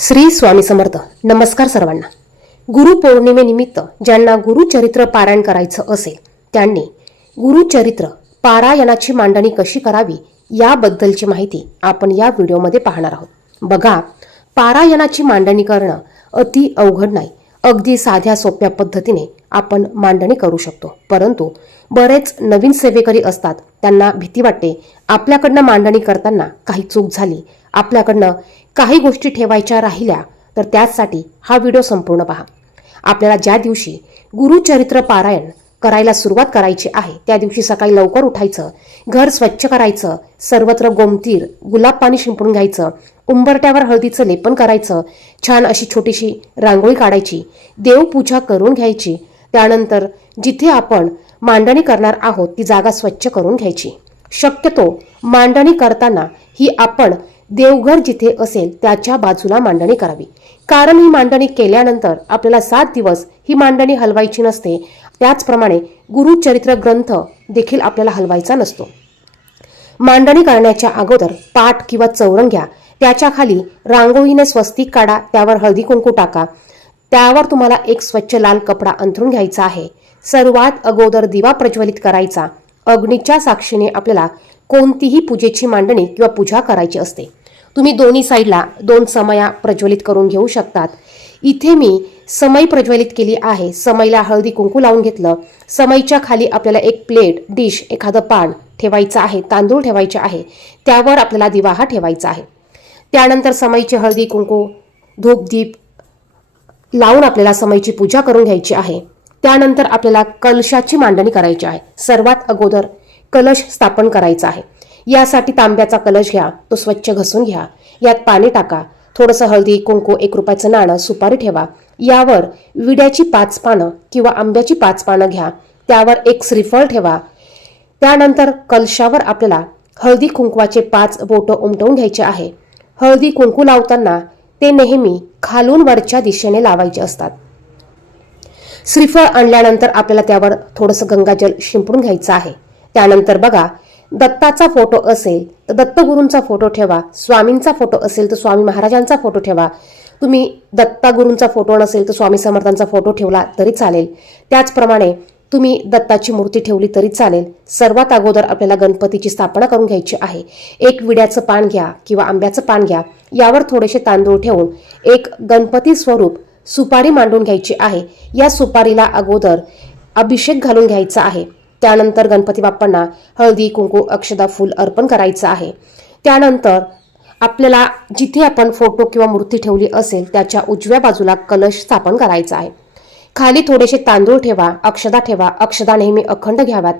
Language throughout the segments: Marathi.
श्री स्वामी समर्थ. नमस्कार सर्वांना. गुरुपौर्णिमेनिमित्त ज्यांना गुरुचरित्र पारायण करायचं असेल त्यांनी गुरुचरित्र पारायणाची मांडणी कशी करावी याबद्दलची माहिती आपण या व्हिडिओमध्ये पाहणार आहोत. बघा, पारायणाची मांडणी करणं अति अवघड नाही. अगदी साध्या सोप्या पद्धतीने आपण मांडणी करू शकतो. परंतु बरेच नवीन सेवेकरी असतात, त्यांना भीती वाटते आपल्याकडनं मांडणी करताना काही चूक झाली, आपल्याकडनं काही गोष्टी ठेवायच्या राहिल्या, तर त्यासाठी हा व्हिडिओ संपूर्ण पहा. आपल्याला ज्या दिवशी गुरुचरित्र पारायण करायला सुरुवात करायची आहे त्या दिवशी सकाळी लवकर उठायचं, घर स्वच्छ करायचं, सर्वत्र गोमतीर गुलाब पाणी शिंपडून घ्यायचं, उंबरट्यावर हळदीचं लेपन करायचं, छान अशी छोटीशी रांगोळी काढायची, देवपूजा करून घ्यायची. त्यानंतर जिथे आपण मांडणी करणार आहोत ती जागा स्वच्छ करून घ्यायची. शक्यतो मांडणी करताना ही आपण देवघर जिथे असेल त्याच्या बाजूला मांडणी करावी. कारण ही मांडणी केल्यानंतर आपल्याला 7 दिवस ही मांडणी हलवायची नसते. त्याचप्रमाणे गुरुचरित्र ग्रंथ देखील आपल्याला हलवायचा नसतो. मांडणी करण्याच्या अगोदर पाट किंवा चौरंग घ्या, त्याच्या खाली रांगोळीने स्वस्तिक काढा, त्यावर हळदी कुंकू टाका, त्यावर तुम्हाला एक स्वच्छ लाल कपडा अंथरून घ्यायचा आहे. सर्वात अगोदर दिवा प्रज्वलित करायचा. अग्नीच्या साक्षीने आपल्याला कोणतीही पूजेची मांडणी किंवा पूजा करायची असते. तुम्ही दोन्ही साईडला 2 समया प्रज्वलित करून घेऊ शकतात. इथे मी समई प्रज्वलित केली आहे. समईला हळदी कुंकू लावून घेतलं. समईच्या खाली आपल्याला एक प्लेट, डिश, एखादं पान ठेवायचं आहे, तांदूळ ठेवायचे आहे, त्यावर आपल्याला दिवा हा ठेवायचा आहे. त्यानंतर समईची हळदी कुंकू धूप दीप लावून आपल्याला समईची पूजा करून घ्यायची आहे. त्यानंतर आपल्याला कलशाची मांडणी करायची आहे. सर्वात अगोदर कलश स्थापन करायचा आहे. यासाठी तांब्याचा कलश घ्या, तो स्वच्छ घसून घ्या, यात पाणी टाका, थोडंसं हळदी कुंकू, 1 रुपयाचं नाणं, सुपारी ठेवा. यावर विड्याची 5 पानं किंवा आंब्याची 5 पानं घ्या, त्यावर एक श्रीफळ ठेवा. त्यानंतर कलशावर आपल्याला हळदी कुंकवाचे 5 बोटं उमटवून घ्यायचे आहे. हळदी कुंकू लावताना ते नेहमी खालून वरच्या दिशेने लावायचे असतात. श्रीफळ आणल्यानंतर आपल्याला त्यावर थोडंसं गंगाजल शिंपडून घ्यायचं आहे. त्यानंतर बघा, दत्ताचा फोटो असेल तर दत्तगुरूंचा फोटो ठेवा, स्वामींचा फोटो असेल तर स्वामी महाराजांचा फोटो ठेवा. तुम्ही दत्तगुरूंचा फोटो नसेल तर स्वामी समर्थांचा फोटो ठेवला तरी चालेल. त्याचप्रमाणे तुम्ही दत्ताची मूर्ती ठेवली तरी चालेल. सर्वात अगोदर आपल्याला गणपतीची स्थापना करून घ्यायची आहे. एक विड्याचं पान घ्या किंवा आंब्याचं पान घ्या, यावर थोडेसे तांदूळ ठेवून एक गणपती स्वरूप सुपारी मांडून घ्यायची आहे. या सुपारीला अगोदर अभिषेक घालून घ्यायचा आहे. त्यानंतर गणपती बाप्पांना हळदी कुंकू अक्षदा फूल अर्पण करायचं आहे. त्यानंतर आपल्याला जिथे आपण फोटो किंवा मूर्ती ठेवली असेल त्याच्या उजव्या बाजूला कलश स्थापन करायचा आहे. खाली थोडेसे तांदूळ ठेवा, अक्षदा ठेवा. अक्षदा नेहमी अखंड घ्याव्यात.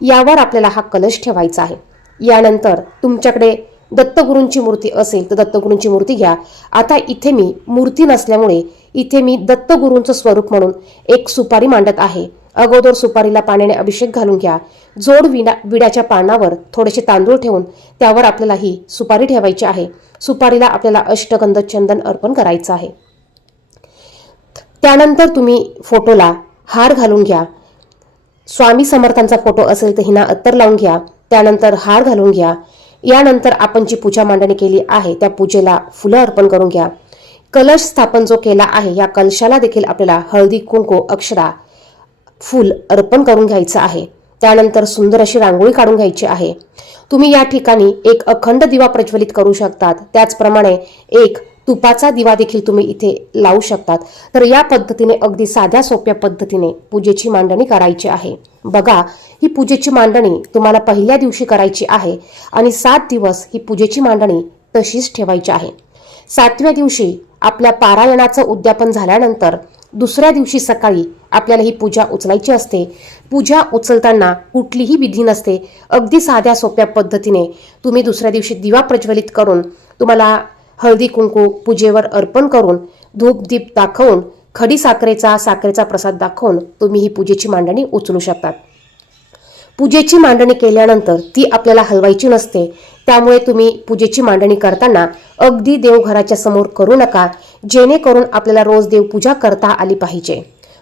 यावर आपल्याला हा कलश ठेवायचा आहे. यानंतर तुमच्याकडे दत्तगुरूंची मूर्ती असेल तर दत्तगुरूंची मूर्ती घ्या. आता इथे मी मूर्ती नसल्यामुळे इथे मी दत्तगुरूंचं स्वरूप म्हणून एक सुपारी मांडत आहे. अगोदर सुपारीला पाण्याने अभिषेक घालून घ्या. जोड विड्याच्या पानावर थोडेसे तांदूळ ठेवून त्यावर आपल्याला ही सुपारी ठेवायची आहे. सुपारीला आपल्याला अष्टगंध चंदन अर्पण करायचं आहे. त्यानंतर तुम्ही फोटोला हार घालून घ्या. स्वामी समर्थांचा फोटो असेल तर हिना अत्तर लावून घ्या. त्यानंतर हार घालून घ्या. यानंतर आपण जी पूजा मांडणी केली आहे त्या पूजेला फुलं अर्पण करून घ्या. कलश स्थापन जो केला आहे या कलशाला देखील आपल्याला हळदी कुंकू अक्षदा फूल अर्पण करून घ्यायचं आहे. त्यानंतर सुंदर अशी रांगोळी काढून घ्यायची आहे. तुम्ही या ठिकाणी एक अखंड दिवा प्रज्वलित करू शकतात. त्याचप्रमाणे एक तुपाचा दिवा देखील तुम्ही इथे लावू शकतात. तर या पद्धतीने अगदी साध्या सोप्या पद्धतीने पूजेची मांडणी करायची आहे. बघा, ही पूजेची मांडणी तुम्हाला पहिल्या दिवशी करायची आहे आणि 7 दिवस ही पूजेची मांडणी तशीच ठेवायची आहे. 7व्या दिवशी आपल्या पारायणाचं उद्यापन झाल्यानंतर दुसऱ्या दिवशी सकाळी आपल्याला ही पूजा उचलायची असते. पूजा उचलताना कुठलीही विधी नसते. अगदी साध्या सोप्या पद्धतीने तुम्ही दुसऱ्या दिवशी दिवा प्रज्वलित करून, तुम्हाला हळदी कुंकू पूजेवर अर्पण करून, धूप दीप दाखवून, खडी साखरेचा प्रसाद दाखवून तुम्ही ही पूजेची मांडणी उचलू शकतात. पूजेची मांडणी केल्यानंतर ती आपल्याला हलवायची नसते. त्यामुळे तुम्ही पूजेची मांडणी करताना अगदी देवघराच्या समोर करू नका, जेणेकरून आपल्याला रोज देवपूजा करता आली पाहिजे.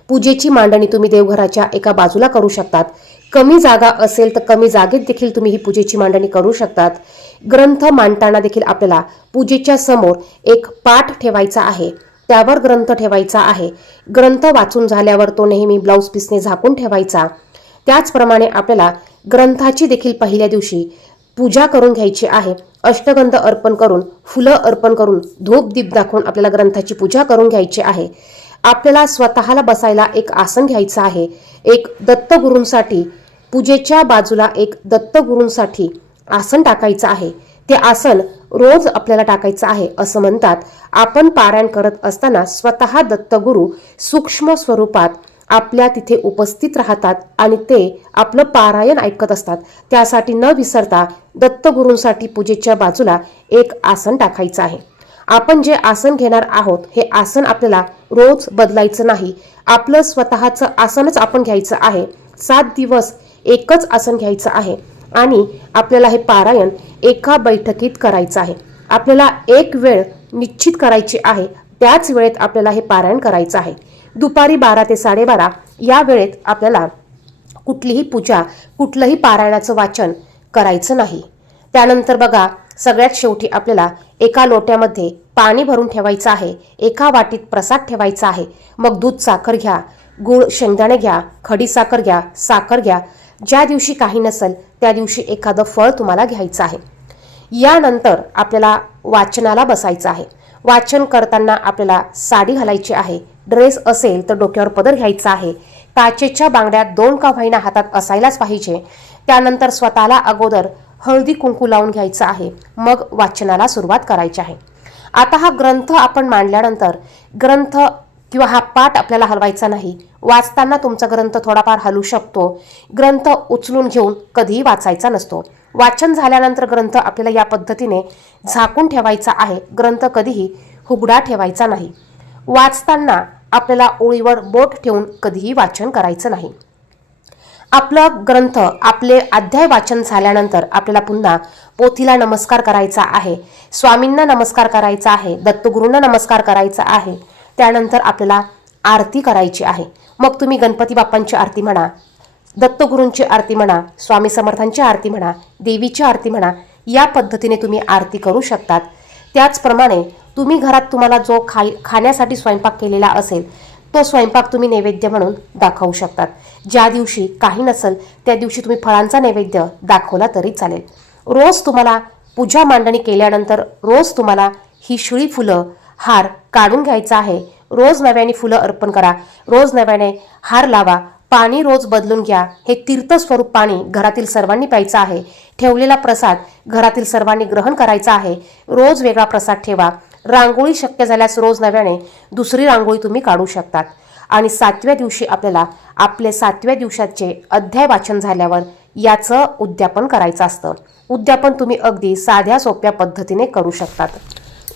पूजेची मांडणी तुम्ही देवघराच्या एका बाजूला करू शकतात. कमी जागा असेल तर कमी जागेत देखील तुम्ही ही पूजेची मांडणी करू शकतात. ग्रंथ मांडताना देखील आपल्याला पूजेच्या समोर एक पाट ठेवायचा आहे, त्यावर ग्रंथ ठेवायचा आहे. ग्रंथ वाचून झाल्यावर तो नेहमी ब्लाऊज पीसने झाकून ठेवायचा. त्याचप्रमाणे आपल्याला ग्रंथाची देखील पहिल्या दिवशी पूजा करून घ्यायची आहे. अष्टगंध अर्पण करून, फुलं अर्पण करून, धूप दीप दाखवून आपल्याला ग्रंथाची पूजा करून घ्यायची आहे. आपल्याला स्वतःला बसायला एक आसन घ्यायचं आहे. एक दत्तगुरूंसाठी पूजेच्या बाजूला एक दत्तगुरूंसाठी आसन टाकायचं आहे. ते आसन रोज आपल्याला टाकायचं आहे. असं म्हणतात, आपण पारायण करत असताना स्वतः दत्तगुरू सूक्ष्म स्वरूपात आपल्या तिथे उपस्थित राहतात आणि ते आपलं पारायण ऐकत असतात. त्यासाठी न विसरता दत्तगुरूंसाठी पूजेच्या बाजूला एक आसन टाकायचं आहे. आपण जे आसन घेणार आहोत हे आसन आपल्याला रोज बदलायचं नाही. आपलं स्वतःचं आसनच आपण घ्यायचं आहे. 7 दिवस एकच आसन घ्यायचं आहे आणि आपल्याला हे पारायण एका बैठकीत करायचं आहे. आपल्याला एक वेळ निश्चित करायची आहे. त्याच वेळेत आपल्याला हे पारायण करायचं आहे. दुपारी 12 ते 12:30 या वेळेत आपल्याला कुठलीही पूजा, कुठलंही पारायणाचं वाचन करायचं नाही. त्यानंतर बघा, सगळ्यात शेवटी आपल्याला एका लोट्यामध्ये पाणी भरून ठेवायचं आहे. एका वाटीत प्रसाद ठेवायचा आहे. मग दूध, साखर घ्या, गूळ, शेंगदाणे घ्या, खडी साखर घ्या, साखर घ्या. ज्या दिवशी काही नसेल त्या दिवशी एखादं फळ तुम्हाला घ्यायचं आहे. यानंतर आपल्याला वाचनाला बसायचं आहे. वाचन करताना आपल्याला साडी घालायची आहे. ड्रेस असेल तर डोक्यावर पदर घ्यायचा आहे. काचेच्या बांगड्या 2 का होईना हातात असायलाच पाहिजे. त्यानंतर स्वतःला अगोदर हळदी कुंकू लावून घ्यायचं आहे. मग वाचनाला सुरुवात करायची आहे. आता हा ग्रंथ आपण मांडल्यानंतर ग्रंथ किंवा हा पाठ आपल्याला हलवायचा नाही. वाचताना तुमचा ग्रंथ थोडाफार हलू शकतो. ग्रंथ उचलून घेऊन कधीही वाचायचा नसतो. वाचन झाल्यानंतर ग्रंथ आपल्याला या पद्धतीने झाकून ठेवायचा आहे. ग्रंथ कधीही उघडा ठेवायचा नाही. वाचताना आपल्याला ओळीवर बोट ठेवून कधीही वाचन करायचं नाही. आपलं ग्रंथ, आपले अध्याय वाचन झाल्यानंतर आपल्याला पुन्हा पोथीला नमस्कार करायचा आहे. स्वामींना नमस्कार करायचा आहे. दत्तगुरूंना नमस्कार करायचा आहे. त्यानंतर आपल्याला आरती करायची आहे. मग तुम्ही गणपती बाप्पांची आरती म्हणा, दत्तगुरूंची आरती म्हणा, स्वामी समर्थांची आरती म्हणा, देवीची आरती म्हणा. या पद्धतीने तुम्ही आरती करू शकतात. त्याचप्रमाणे तुम्ही घरात तुम्हाला जो खाण्यासाठी स्वयंपाक केलेला असेल तो स्वयंपाक तुम्ही नैवेद्य म्हणून दाखवू शकतात. ज्या दिवशी काही नसेल त्या दिवशी तुम्ही फळांचा नैवेद्य दाखवला तरी चालेल. रोज तुम्हाला पूजा मांडणी केल्यानंतर रोज तुम्हाला ही शिळी फुलं, हार काढून घ्यायचा आहे. रोज नव्याने फुलं अर्पण करा. रोज नव्याने हार लावा. पाणी रोज बदलून घ्या. हे तीर्थस्वरूप पाणी घरातील सर्वांनी प्यायचं आहे. ठेवलेला प्रसाद घरातील सर्वांनी ग्रहण करायचा आहे. रोज वेगळा प्रसाद ठेवा. रांगोळी शक्य झाल्यास रोज नव्याने दुसरी रांगोळी तुम्ही काढू शकतात. आणि 7व्या दिवशी आपल्याला आपले 7व्या दिवसाचे अध्याय वाचन झाल्यावर याचं उद्यापन करायचं असतं. उद्यापन तुम्ही अगदी साध्या सोप्या पद्धतीने करू शकतात.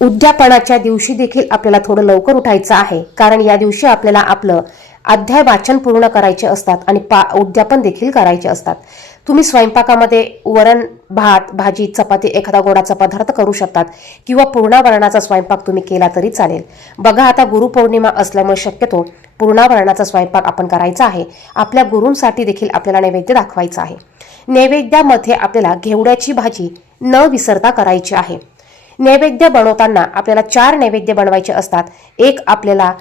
उद्यापनाच्या दिवशी देखील आपल्याला थोडं लवकर उठायचं आहे, कारण या दिवशी आपल्याला आपलं अध्याय वाचन पूर्ण करायचे असतात आणि उद्यापन देखील करायचे असतात. तुम्ही स्वयंपाकामध्ये वरण, भात, भाजी, चपाती, एखादा गोडाचा पदार्थ करू शकतात किंवा पूर्णावरणाचा स्वयंपाक तुम्ही केला तरी चालेल. बघा, आता गुरुपौर्णिमा असल्यामुळे शक्यतो पूर्णावरणाचा स्वयंपाक आपण करायचा आहे. आपल्या गुरूंसाठी देखील आपल्याला नैवेद्य दाखवायचा आहे. नैवेद्यामध्ये आपल्याला घेवड्याची भाजी न विसरता करायची आहे. नैवेद्य बनवताना आपल्याला 4 नैवेद्य बनवायचे असतात. एक आपल्याला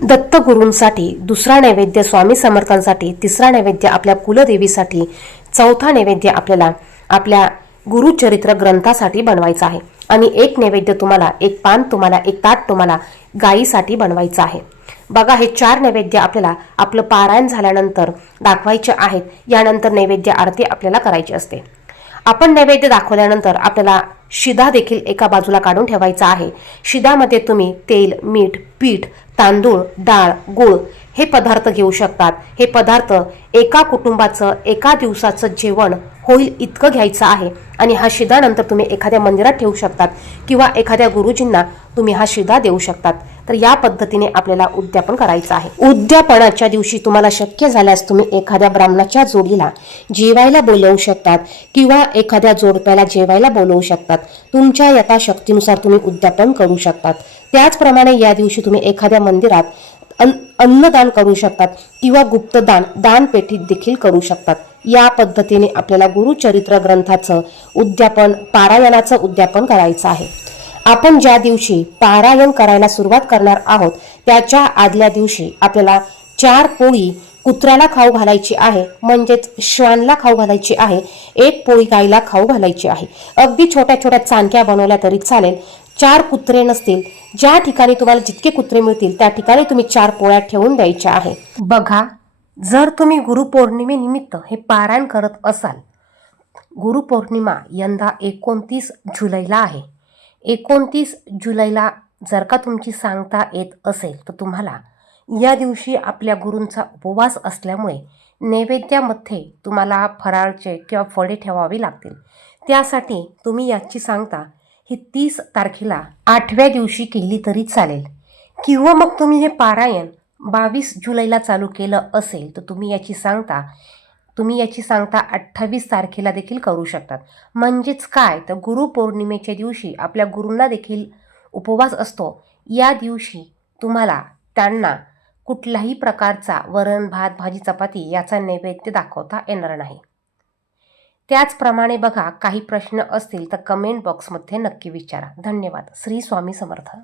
दत्तगुरूंसाठी, दुसरा नैवेद्य स्वामी समर्थांसाठी, तिसरा नैवेद्य आपल्या कुलदेवीसाठी, चौथा नैवेद्य आपल्याला आपल्या गुरुचरित्र ग्रंथासाठी बनवायचा आहे आणि एक नैवेद्य तुम्हाला, एक पान तुम्हाला, एक ताट तुम्हाला गायीसाठी बनवायचं आहे. बघा, हे 4 नैवेद्य आपल्याला आपलं पारायण झाल्यानंतर दाखवायचे आहेत. यानंतर नैवेद्य आरती आपल्याला करायची असते. आपण नैवेद्य दाखवल्यानंतर आपल्याला शिदा देखील एका बाजूला काढून ठेवायचा आहे. शिदामध्ये तुम्ही तेल, मीठ, पीठ, तांदूळ, डाळ, गूळ हे पदार्थ घेऊ शकतात. हे पदार्थ एका कुटुंबाचं एका दिवसाचं जेवण होईल इतकं घ्यायचं आहे आणि हा शिदा नंतर तुम्ही एखाद्या मंदिरात ठेवू शकतात किंवा एखाद्या गुरुजींना तुम्ही हा शिधा देऊ शकतात. तर या पद्धतीने आपल्याला उद्यापन करायचं आहे. उद्यापनाच्या दिवशी तुम्हाला शक्य झाल्यास तुम्ही एखाद्या ब्राह्मणाच्या जोडीला जेवायला बोलवू शकतात किंवा एखाद्या जोडप्याला जेवायला बोलवू शकतात. तुमच्या यथाशक्तीनुसार तुम्ही उद्यापन करू शकतात. त्याचप्रमाणे या दिवशी तुम्ही एखाद्या मंदिरात अन्नदान करू शकतात किंवा गुप्तदान दानपेटीत देखील करू शकतात. या पद्धतीने आपल्याला गुरुचरित्र ग्रंथाचं उद्यापन पारायणाचं उद्यापन करायचं आहे. आपण ज्या दिवशी पारायण करायला सुरुवात करणार आहोत त्याच्या आदल्या दिवशी आपल्याला 4 पोळी कुत्र्याला खाऊ घालायची आहे, म्हणजेच श्वानला खाऊ घालायची आहे. 1 पोळी गाईला खाऊ घालायची आहे. अगदी छोट्या छोट्या चाणक्या बनवल्या तरी चालेल. 4 कुत्रे नसतील, ज्या ठिकाणी तुम्हाला जितके कुत्रे मिळतील त्या ठिकाणी तुम्ही 4 पोळ्या ठेवून द्यायच्या आहे. बघा, जर तुम्ही गुरुपौर्णिमेनिमित्त हे पारायण करत असाल, गुरुपौर्णिमा यंदा 29 जुलैला आहे. 29 जुलैला जर का तुमची सांगता येत असेल तर तुम्हाला या दिवशी आपल्या गुरूंचा उपवास असल्यामुळे नैवेद्यामध्ये तुम्हाला फराळचे किंवा फळे ठेवावी लागतील. त्यासाठी तुम्ही याची सांगता ही 30 तारखेला 8व्या दिवशी केली तरी चालेल, किंवा मग तुम्ही हे पारायण 22 जुलैला चालू केलं असेल तर तुम्ही याची सांगता 28 तारखेला देखील करू शकतात. म्हणजेच काय तर गुरुपौर्णिमेच्या दिवशी आपल्या गुरूंना देखील उपवास असतो. या दिवशी तुम्हाला त्यांना कुठल्याही प्रकारचा वरण भात भाजी चपाती याचा नैवेद्य दाखवता येणार नाही. त्याचप्रमाणे बघा, काही प्रश्न असतील तर कमेंट बॉक्समध्ये नक्की विचारा. धन्यवाद. श्री स्वामी समर्थ.